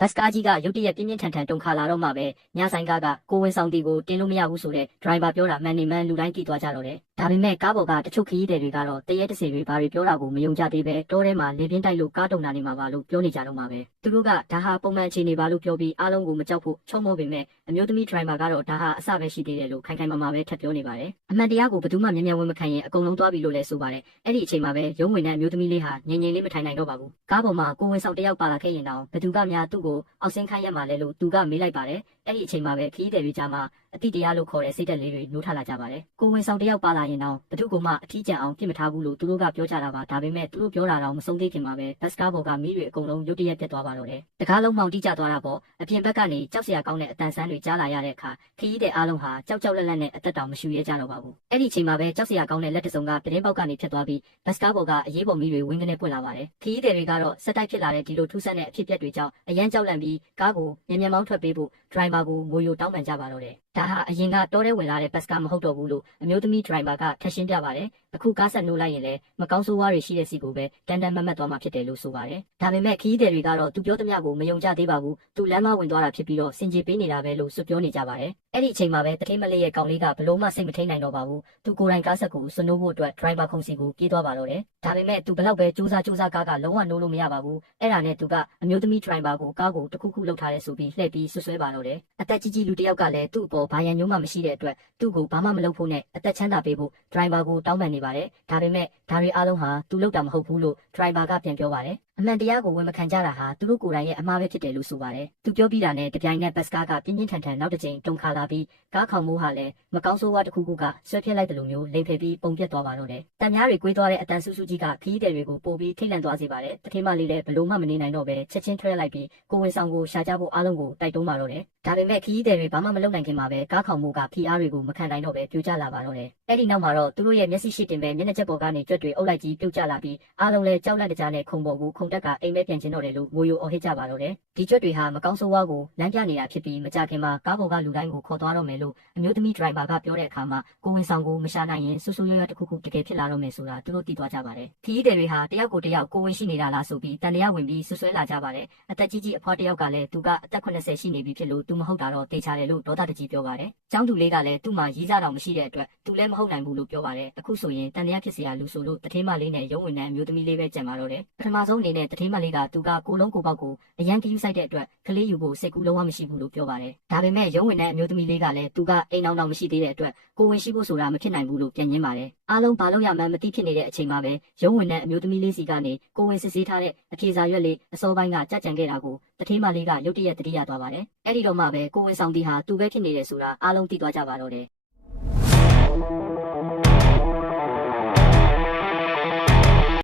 ဘတ်စကားကြီးကရုတ်တရက်ပြင်းပြင်းထန်ထန်တုန်ခါလာတော့မှပဲညဆိုင်ကားကကိုဝင်ဆောင်တီကိုတင်လို့မရဘူးဆိုတဲ့ဒရိုင်ဘာပြောတာမှန်နေမှန်လူတိုင်းသိသွားကြတော့တယ်ဒါပေမဲ့ကားပေါ်ကတချို့ခရီးသည်တွေကတော့တရဲတစီတွေဘာတွေပြောတာကိုမယုံကြသေးပဲတောထဲမှာလေပြင်းတိုက်လို့ကားတုန်တာနေမှာပါလို့ပြောနေကြတော့မှာပဲသူတို့ကဒါဟာပုံမှန်အခြေအနေပါလို့ပြောပြီးအားလုံးကိုမကြောက်ဖို့ချုံမောပေမဲ့အမျိုးသမီးဒရိုင်ဘာကတော့ဒါဟာအဆပဲရှိသေးတယ်လို့ခိုင်ခိုင်မာမာပဲထပ်ပြောနေပါတယ်အမှန်တရားကိုဘယ်သူမှမြန်မြန်ဝင်မခံရင်အကုန်လုံးသွားပြီလို့လည်းဆိုပါတယ်အဲ့ဒီအချိန်မှာပဲရုံးဝင်တဲ့အမျိုးသမီးလေးဟာငြိမ်ငြိမ်လေးမထိုင်နိုင်တော့ပါဘူးကားပေါ်မှာကိုဝင်ဆောင်တယောက်ပါလာခဲ့ရင်တော့ဘယ်သူကများသူ့ကိုအောက်ဆင်းခိုင်းရမှာလဲလို့သူကမေးလိုက်ပါတယ်အဲ့ဒီအချိန်မှာပဲခရီးသည်တွေကြားမှာအတိတရားလို့ခေါ်တဲ့စိတ်သက်လေးတွေနိုးထလာကြပါတယ်ကိုဝင်ဆောင်တယောက်ပါလာရင်တော့ဘယ်သူကမှအထီးကျန်အောင်ပြစ်မထားဘူးလို့သူတို့ကပြောကြတာပါဒါပေမဲ့သူတို့ပြောတာတော့မဆုံးသေးခင်မှာပဲဘတ်စကားပေါ်ကမီးတွေအကုန်လုံးရုတ်တရက်ပြတ်သွားပါတော့တယ်တကားလုံးမှောင်တိကျသွားတာပေါ့အပြင်ဘက်ကနေကြောက်စရာကောင်းတဲ့အတန်ဆန်းတွေကြားလာရတဲ့အခါခရီးသည်အားလုံးဟာကြောက်ကြောက်လန့်လန့်နဲ့အသက်တောင်မရှူရဲကြတော့ပါဘူးအဲ့ဒီအချိန်မှာပဲကြောက်စရာကောင်းတဲ့လက်တစုံကပြတင်းပေါက်ကနေဖြတ်သွားပြီးဘတ်စကားပေါ်ကအရေးပေါ်မီးတွေဝင်းကနေပွင့်လာပါတယ်ခရီးသည်တွေကတော့စက်တိုက်ဖြစ်လာတဲ့ဒီလိုထူးဆန်းတဲ့အဖြစ်အပျက်တွေကြောင့်အရန်ကြောက်လန့်ပြီးကားကိုမြန်မြန်မောင်းထွက်ပေးဖို့ဒရိုင်ဘာကိုငိုယိုတောင်းပန်ကြပါတော့တယ်ဒါဟာအရင်ကတောထဲဝင်လာတဲ့ဘတ်စကားမဟုတ်တော့ဘူးလို့အမျိုးသမီးဒရိုင်ဘာကထပ်ရှင်းပြပါတယ်အခုကားဆက်နိုးလိုက်ရင်လည်းမကောင်းဆိုးဝါးတွေရှိတဲ့စီကိုပဲတန်တန်မတ်မတ်သွားမှာဖြစ်တယ်လို့ဆိုပါတယ်ဒါပေမဲ့ခရီးသည်တွေကတော့သူပြောသမျှကိုမယုံကြသေးပါဘူးသူလမ်းမဝင်သွားတာဖြစ်ပြီးတော့စင်ကြေပေးနေတာပဲလို့စွပ်ပြောနေကြပါတယ်အဲ့ဒီအချိန်မှာပဲတထိန်မလေးရဲ့ကောင်လေးကဘလို့မှစိတ်မထိန်နိုင်တော့ပါဘူးသူကိုယ်တိုင်ကားဆက်ကိုဆွနိုးဖို့အတွက်ဒရိုင်ဘာခုံစီကိုပြေးသွားပါတော့တယ်ဒါပေမဲ့သူဘလောက်ပဲစူးစမ်းကားကလုံးဝနိုးလို့မရပါဘူးအဲ့ဒါနဲ့သူကအမျိုးသမီးဒရိုင်ဘာကိုကားကိုတခုခုလှုပ်ထားတယ်ဆိုပြီးလှည့်ပြီးဆွဆွဲပါတော့တယ်အသက်ကြီးကြီးလူတစ်ယောက်ကလည်းသူ့အပေါ်ဘာရန်ညိုးမှမရှိတဲ့အတွက်သူ့ကိုဘာမှမလုပ်ဖို့နဲ့အသက်ချမ်းသာပေးဖို့ဒရိုင်ဘာကိုတောင်းပန်နေပါတယ်ဒါပေမဲ့ဒါတွေအားလုံးဟာသူလုပ်တာမဟုတ်ဘူးလို့ဒရိုင်ဘာကပြန်ပြောပါတယ်အမှန်တရားကိုဝန်မခံကြတာဟာသူတို့ကိုယ်တိုင်ရဲ့အမှားပဲဖြစ်တယ်လို့ဆိုပါတယ်သူပြောပြီးတာနဲ့တပြိုင်နက်ဘတ်စကားကပြင်းပြင်းထန်ထန်နောက်တစ်ချိန်တုန်ခါလာပြီးကားခေါင်မိုးဟာလည်းမကောင်းဆိုးဝါးတစ်ခုခုကဆွဲပြစ်လိုက်တယ်လို့မျိုးလိမ်ဖယ်ပြီးပုံပြတ်သွားပါတော့တယ်တန်များတွေကွေးသွားတဲ့အတန်ဆူဆူကြီးကခရီးသည်တွေကိုပို့ပြီးထိတ်လန့်သွားစေပါတယ်တထင်းမလေးလည်းဘလို့မှမနေနိုင်တော့ပဲချက်ချင်းထွက်လိုက်ပြီးကိုဝင်ဆောင်ကိုရှာကြဖို့အားလုံးကိုတိုက်တွန်းပါတော့တယ်ဒါပေမဲ့ခရီးသည်တွေဘာမှမလုပ်နိုင်ခင်မှာပဲကားခေါင်မိုးကဖိအားတွေကိုမခံနိုင်တော့ပဲပြိုကျလာပါတော့တယ်အဲ့ဒီနောက်မှာတော့သူတို့ရဲ့မျက်စိရှိတင်ပဲမျက်နှာချက်ပေါ်ကနေကြွက်တွေအုပ်လိုက်ကြီးပြုတ်ကျလာပြီးအားလုံးလည်းကြောက်လန့်တကြားနဲ့ခုံပေါ်ကိုခုံတက်ကအိမ်မဲပြန်ကျင်တော့တယ်လို့ငိုယိုအော်ဟစ်ကြပါတော့တယ်ဒီကြွက်တွေဟာမကောင်းဆိုးဝါးကိုလမ်းပြနေတာဖြစ်ပြီးမကြခင်မှာကားပေါ်ကလူတိုင်းကိုခေါ်သွားတော့မယ်လို့အမျိုးသမီးဒရိုင်ဘာကပြောတဲ့အခါမှာကိုဝင်ဆောင်ကိုမရှာနိုင်ရင်ဆူဆူရွရွတစ်ခုခုတကယ်ဖြစ်လာတော့မယ်ဆိုတာသူတို့သိသွားကြပါတယ်ခရီးသည်တွေဟာတယောက်ကိုတယောက်ကိုဝင်ရှိနေတာလားဆိုပြီးတန်တရားဝင်ပြီးဆွဆွဲလာကြပါတယ်အသက်ကြီးကြီးအဖွားတယောက်ကလည်းသူကအသက်80ရှိနေပြီဖြစ်လို့သူမဟုတ်တာတော့တေချာတယ်လို့ဒေါသတကြီးပြောပါတယ်ကျောင်းသူလေးကလည်းသူ့မှာရေးစားတော်မရှိတဲ့အတွက်သူလည်းမဟုတ်နိုင်ဘူးလို့ပြောပါတယ်အခုဆိုရင်တန်တရားဖြစ်เสียလူဆိုလို့တထင်းမလေးနဲ့ရုံးဝင်တဲ့အမျိုးသမီးလေးပဲကြံပါတော့တယ်ပထမဆုံးအနေနဲ့တထင်းမလေးကသူကကိုလုံးကိုပေါက်ကိုအရန်ကယူဆိုင်တဲ့အတွက်ကလေးယူဖို့စိတ်ကူးလုံးဝမရှိဘူးလို့ပြောပါတယ်ဒါပေမဲ့ရုံးဝင်တဲ့အမျိုးသမီးလေးကလည်းသူကအိမ်အောင်တော့မရှိသေးတဲ့အတွက်ကိုဝင်ရှိဖို့ဆိုတာမဖြစ်နိုင်ဘူးလို့ပြန်ညင်းပါတယ်အားလုံးဘာလို့ရမှန်းမသိဖြစ်နေတဲ့အချိန်မှာပဲရုံးဝင်တဲ့အမျိုးသမီးလေးစီကနေကိုဝင်စစ်ဆေးထားတဲ့အပြေစာရွက်လေးအစောပိုင်းကကြကြံခဲ့တာကိုတထင်းမလေးကရုတ်တရက်တတိယသွားပါတယ်အဲ့ဒီတော့မှပဲကိုဝင်ဆောင်တီဟာသူပဲဖြစ်နေတယ်ဆိုတာအားလုံးသိသွားကြပါတော့တယ်